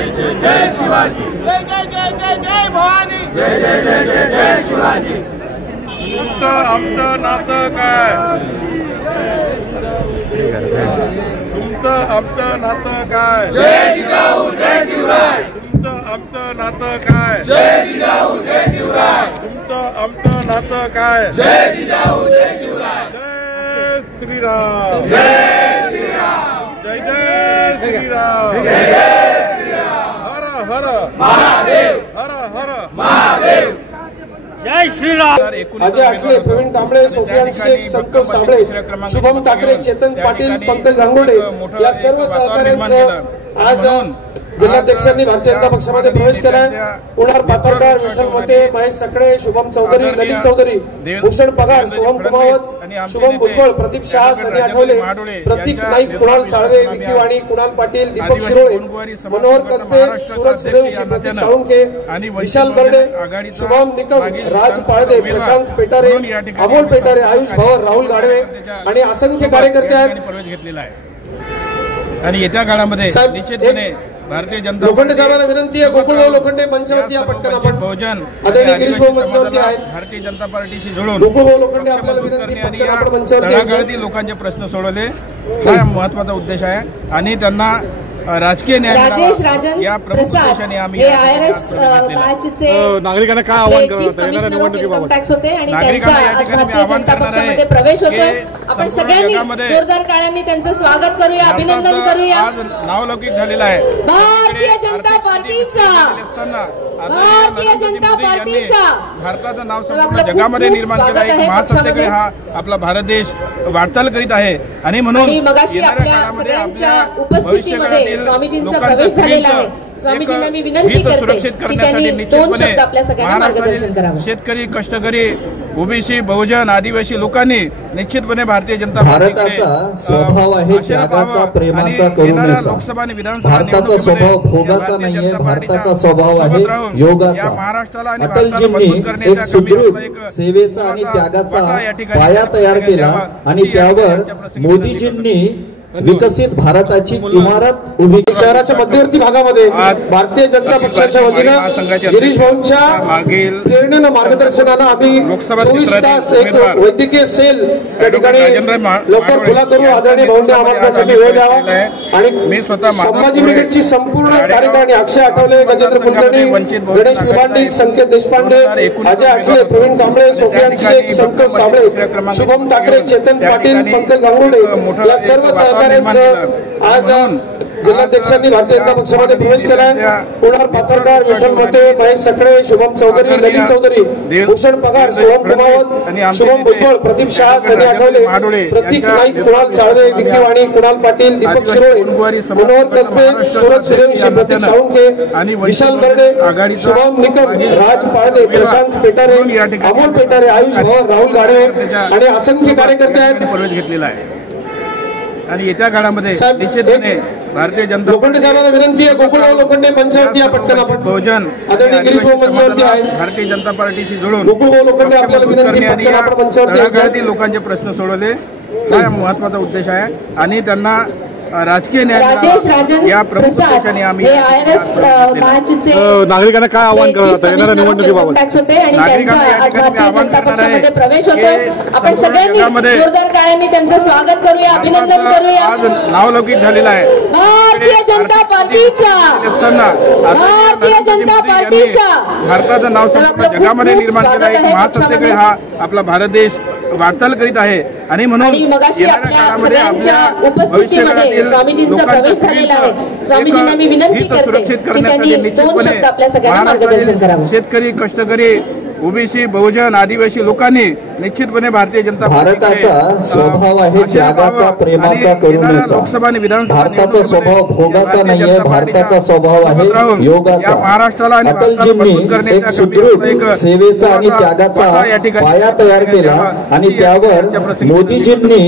जय शिवाजी, जय जय जय जय जय भवानी, जय जय जय जय जय शिवाजी। तुमचं आमचं नातं काय? तुमचं आमचं नातं काय? जय जिजाऊ जय शिवराय, तुमचं आमचं नातं काय? जय जिजाऊ जय शिवराय, तुमचं आमचं नातं काय? जय जिजाऊ जय शिवराय, जय श्रीराम, जय श्रीराम, जय जय श्रीराम, जय जय श्रीराम, हर हर महादेव, हर हर महादेव, जय श्रीराम। अजय आठले, प्रवीण कांबळे, सोफियान शेख, संतोष साबळे, शुभम ठाकरे, चेतन पाटील, पंकज गांगुर्डे या सर्व सहकाऱ्यांसह आज जिल्हाध्यक्षांनी भारतीय जनता पक्षामध्ये प्रवेश केलाय। कुणाल पाथरकर, विठ्ठल मते, महेश सकळे, शुभम चौधरी, ललित चौधरी, भूषण पगार, सोहम कुमावत, शुभम भुजबळ, प्रदीप शहा, सनी आठवले, प्रतीक नाईक, कुणाल साळवे, विकी वाणी, कुणाल पाटील, दीपक शिरोळे, मनोहर कसबे, सूरज सूर्यवंशी, प्रतीक साळुंखे, विशाल बर्डे, शुभम निकम, राज पाळदे, प्रशांत पेटारे, अमोल पेटारे, आयुष भवर, राहुल गाडवे आणि असंख्य कार्यकर्ते आहेत। प्रवेश घेतलेला आहे आणि येत्या काळामध्ये निश्चितपणे भारतीय जनता लोखंडे साहेबांना विनंती आहे, गोकुळभाऊ लोखंडे मंचावरती या पटकन आपण बहुजन आदरणीय गिरीश भाऊ मंचावरती आहेत। भारतीय जनता पार्टीशी जोडून गोकुळभाऊ लोखंडे आपल्याला विनंती पटकन आपण मंचावरती तळागाळातील लोकांचे प्रश्न सोडवले हा महत्वाचा उद्देश आहे आणि त्यांना राजकीय न्याय राजेश राजन या प्रसाद हे आयआरएस बॅचचे नागरिकांना काय आवाहन करणार इन्कम टॅक्स होते आणि त्यांचा आज भारतीय जनता पक्षामध्ये प्रवेश होतोय। आपण सगळ्यांनी जोरदार टाळ्यांनी त्यांचं स्वागत करूया, अभिनंदन करूया। आज नावलौकिक झालेला आहे भारतीय जनता पार्टीचा, भारतीय जनता पार्टीचा भारताचं नाव संपूर्ण जगामध्ये निर्माण केलं आहे। महासत्तेकडे हा आपला भारत देश वाटचाल करीत आहे आणि म्हणून मगाशी आपल्या सगळ्यांच्या उपस्थितीमध्ये स्वामीजींचा प्रवेश झालेला आहे। स्वामीजींना मी विनंती करते की त्यांनी दोन शब्द आपल्या सगळ्यांना मार्गदर्शन करावं। शेतकरी, कष्टकरी, ओबीसी, बहुजन, आदिवासी लोकांनी निश्चितपणे भारतीय जनता भारताचा स्वभाव आहे त्यागाचा, प्रेमाचा, करुणेचा। भारताचा स्वभाव भोगाचा नाहीये, भारताचा स्वभाव आहे योगाचा। अटलजींनी एक सुदृढ सेवेचा आणि त्यागाचा पाया तयार केला आणि त्यावर मोदीजींनी विकसित भारताची इमारत उभी। शहराच्या मध्यवर्ती भागामध्ये भारतीय जनता पक्षाच्या वतीनं गिरीश भाऊंच्या प्रेरणेनं मार्गदर्शनानं आम्ही 24 तास एक वैद्यकीय सेल त्या ठिकाणी लवकर खुला करू। आदरणीय भाऊंना आम्हाला त्यासाठी वेळ द्यावा आणि मी स्वतः संभाजी ब्रिगेडची संपूर्ण कार्यकारिणी अक्षय आठवले, गजेंद्र कुलकर्णी, गणेश विभांडी, संकेत देशपांडे, अजय आठले, प्रवीण कांबळे, सोफियान शेख, संतोष साबळे, शुभम ठाकरे, चेतन पाटील, पंकज गांगुर्डे या सर्व आज जिल्हाध्यक्षांनी भारतीय जनता पक्षामध्ये प्रवेश केलाय। कुणाल पाथरकर, विठ्ठल मते, महेश सकळे, शुभम चौधरी, ललित चौधरी, भूषण पगार, सोहम कुमावत, शुभम भुजबळ, प्रदीप शहा, सनी आठवले, प्रतीक नाईक, कुणाल साळवे, विकी वाणी, कुणाल पाटील, दीपक शिरोळे, मनोहर कसबे, सूरज सूर्यवंशी, प्रतीक साळुंखे, विशाल बर्डे, शुभम निकम, राज पाळदे, प्रशांत पेटारे, अमोल पेटारे, आयुष भवर, राहुल गाडवे आणि असंख्य कार्यकर्ते आहेत। प्रवेश घेतलेला आहे आणि येत्या काळामध्ये निश्चितपणे भारतीय जनता लोखंडे साहेबांना विनंती आहे, गोकुळभाऊ लोखंडे मंचावरती या पटकन आपण बहुजन आदरणीय गिरीश भाऊ मंचावरती आहेत। भारतीय जनता पार्टीशी जोडून गोकुळभाऊ लोखंडे आपल्याला विनंती पटकन आपण मंचावरती तळागाळातील लोकांचे प्रश्न सोडवले हा महत्वाचा उद्देश आहे आणि त्यांना राजकीय न्याय राजेश राजन या प्रमुख उद्देशाने आम्ही हे आयआरएस बॅचचे नागरिकांना काय आवाहन करणार येणाऱ्या निवडणुकीबाबत टॅक्स होते आणि त्यांचा आज भारतीय जनता पक्षामध्ये प्रवेश होतोय। आपण सगळ्यांनी जोरदार टाळ्यांनी त्यांचं स्वागत करूया, अभिनंदन करूया। आज नावलौकिक झालेला आहे भारतीय जनता पार्टीचा, भारतीय जनता पार्टीचा भारताचं नाव संपूर्ण जगामध्ये निर्माण केलं आहे। महासत्तेकडे हा आपला भारत देश वाटचाल करीत आहे आणि म्हणून मगाशी आपल्या सगळ्यांच्या उपस्थितीमध्ये स्वामीजींचा प्रवेश झालेला आहे। स्वामीजींना मी विनंती करते की त्यांनी दोन शब्द आपल्या सगळ्यांना मार्गदर्शन करावं। शेतकरी, कष्टकरी, ओबीसी, बहुजन, आदिवासी लोकांनी निश्चितपणे भारतीय जनता भारताचा स्वभाव आहे त्यागाचा, प्रेमाचा, करुणेचा। भारताचा स्वभाव भोगाचा नाहीये, भारताचा स्वभाव आहे योगाचा। महाराष्ट्राला अटलजींनी एक सुदृढ सेवेचा आणि त्यागाचा पाया तयार केला आणि त्यावर मोदीजींनी